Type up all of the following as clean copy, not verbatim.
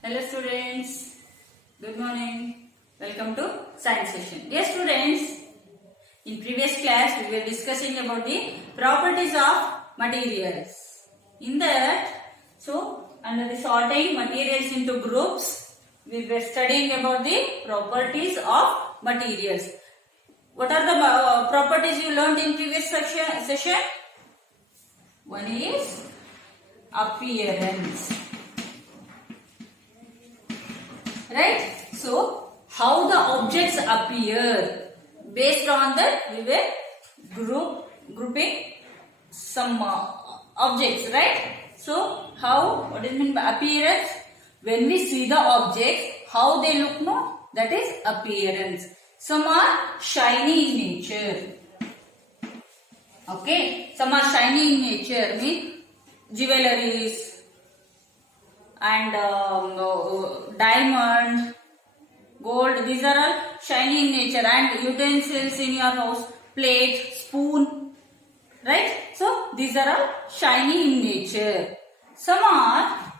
Hello students, good morning. Welcome to science session. Dear students, in previous class we were discussing about the properties of materials. In that, under the sorting materials into groups, we were studying about the properties of materials. What are the properties you learned in previous session? One is appearance. Right? So, how the objects appear, based on that we were grouping some objects, right? So, what is meant by appearance? When we see the objects, how they look, no? That is appearance. Some are shiny in nature. Okay? Some are shiny in nature, mean jewelries and diamond, gold, these are all shiny in nature, and utensils in your house, plate, spoon, right? So these are all shiny in nature. Some are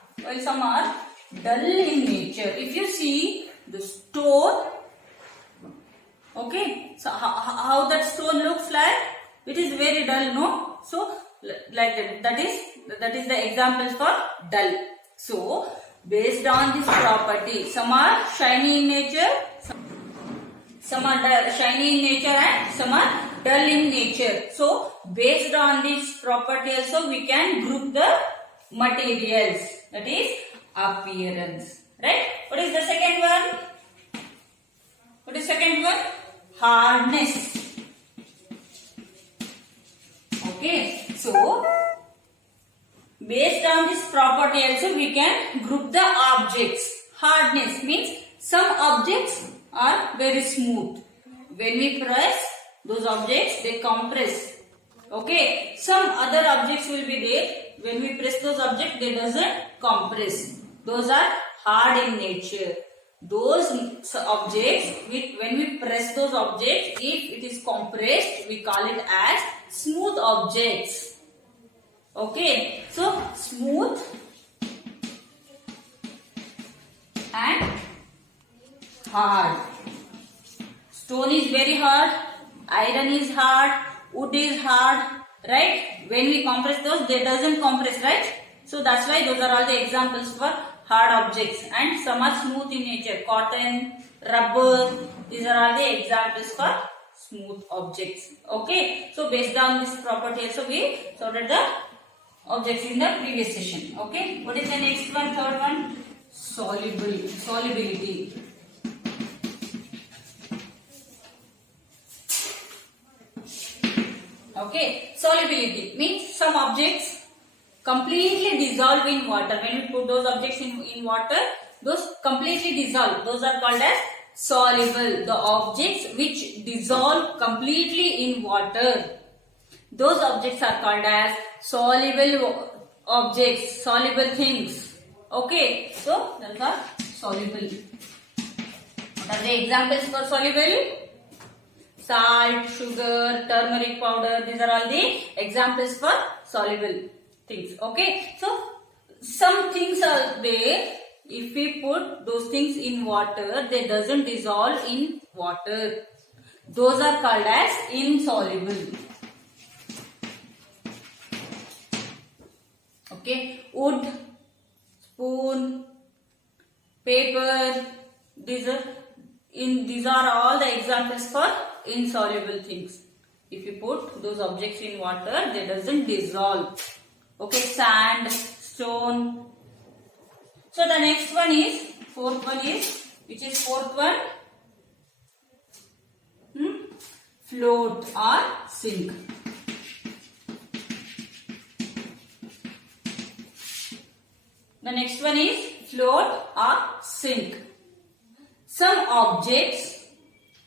dull in nature. If you see the stone, okay, so how that stone looks like, it is very dull, no? So like that is the examples for dull. So, based on this property, some are shiny in nature, some are shiny in nature and some are dull in nature. So, based on this property also we can group the materials, that is appearance. Right? What is the second one? What is second one? Hardness. Okay. So, based on this property also we can group the objects. Hardness means some objects are very smooth. When we press those objects, they compress. Okay. Some other objects will be there. When we press those objects, they doesn't compress. Those are hard in nature. Those objects, when we press those objects, if it is compressed, we call it as smooth objects. Okay, so smooth and hard. Stone is very hard, iron is hard, wood is hard, right? When we compress those, they doesn't compress, right? So that's why those are all the examples for hard objects, and some are smooth in nature. Cotton, rubber, these are all the examples for smooth objects. Okay, so based on this property also we sorted the objects in the previous session. Okay, what is the next one? Third one, solubility. Okay, solubility means some objects completely dissolve in water. When we put those objects in water, those completely dissolve. Those are called as soluble. The objects which dissolve completely in water, those objects are called as soluble objects, soluble things. Okay, so those are soluble. What are the examples for soluble? Salt, sugar, turmeric powder, these are all the examples for soluble things. Okay, so some things are there, if we put those things in water, they doesn't dissolve in water. Those are called as insoluble. Okay, wood, spoon, paper, these are all the examples for insoluble things. If you put those objects in water, they doesn't dissolve. Okay, sand, stone. So the next one is, fourth one is, which is fourth one? Float or sink. The next one is float or sink. Some objects,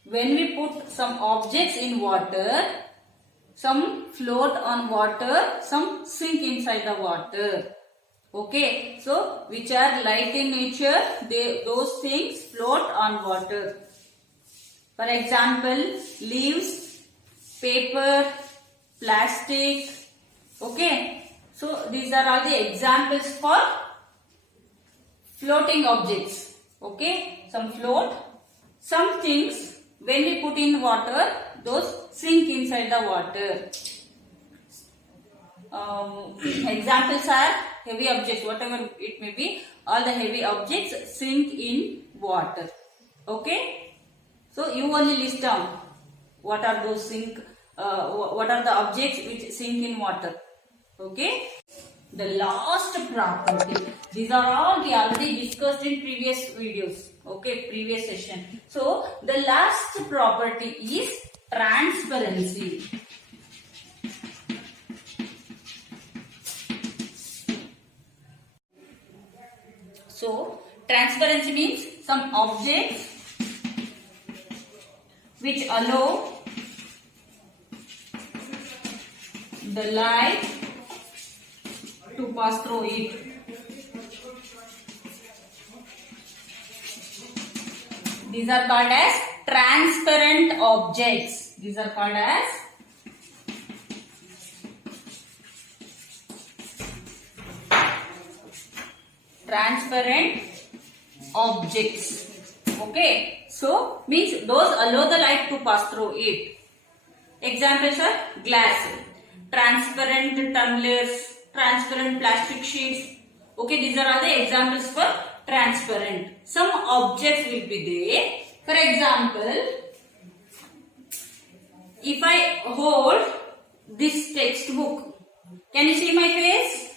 when we put some objects in water, some float on water, some sink inside the water. Okay, so which are light in nature, those things float on water. For example, leaves, paper, plastic. Okay, so these are all the examples for floating objects. Okay, some float. Some things when we put in water, those sink inside the water. Examples are heavy objects, whatever it may be, all the heavy objects sink in water. Okay, so you only list down what are those what are the objects which sink in water. Okay, the last property, these are all we already discussed in previous videos. Okay, previous session. So the last property is transparency. So transparency means some objects which allow the light to pass through it. These are called as transparent objects. These are called as transparent objects. Okay, so means those allow the light to pass through it. Examples are glass, transparent tumblers, transparent plastic sheets. Okay, these are all the examples for transparent. Some objects will be there. For example, if I hold this textbook, can you see my face?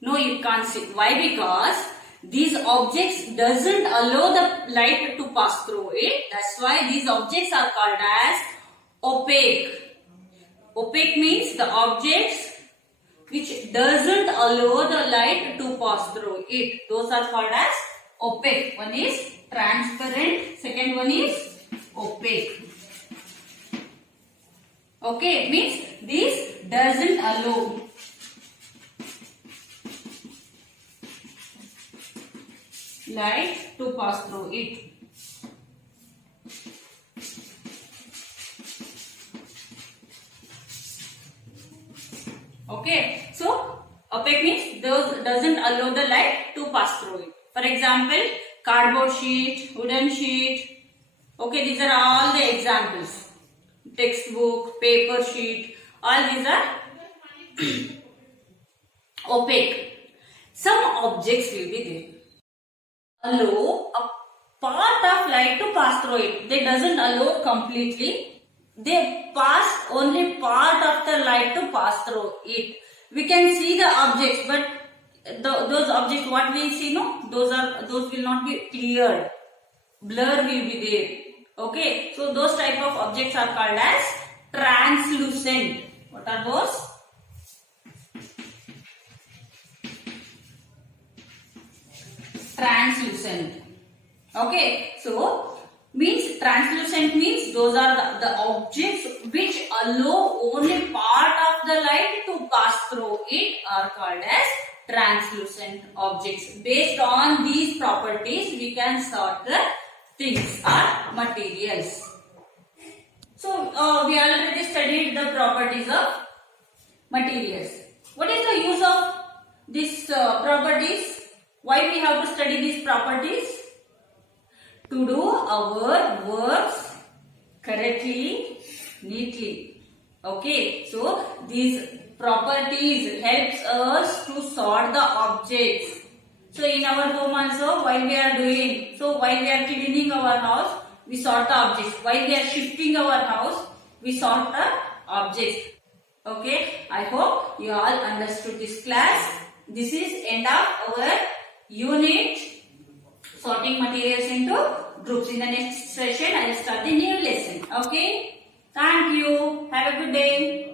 No, you can't see. Why? Because these objects doesn't allow the light to pass through it. That's why these objects are called as opaque. Opaque means the objects which doesn't allow the light to pass through it. Those are called as opaque. One is transparent, second one is opaque. Okay, means this doesn't allow light to pass through it. Okay, so opaque means those doesn't allow the light to pass through it. For example, cardboard sheet, wooden sheet. Okay, these are all the examples. Textbook, paper sheet, all these are opaque. Some objects will be there. Allow a part of light to pass through it. They doesn't allow completely. They pass only part of the light to pass through it. We can see the objects, but those objects what we see, no, those will not be clear. Blur will be there. Okay, so those type of objects are called as translucent. What are those? Translucent. Okay, so means translucent means those are the objects which allow only part of the light to pass through it are called as translucent objects. Based on these properties, we can sort the things or materials. So we already studied the properties of materials. What is the use of these properties? Why we have to study these properties? To do our works correctly, neatly. Okay, so these properties helps us to sort the objects. So in our home also, while we are doing, so while we are cleaning our house, we sort the objects. While we are shifting our house, we sort the objects. Okay, I hope you all understood this class. This is end of our unit sorting materials into groups. In the next session, I will start the new lesson. Okay, thank you. Have a good day.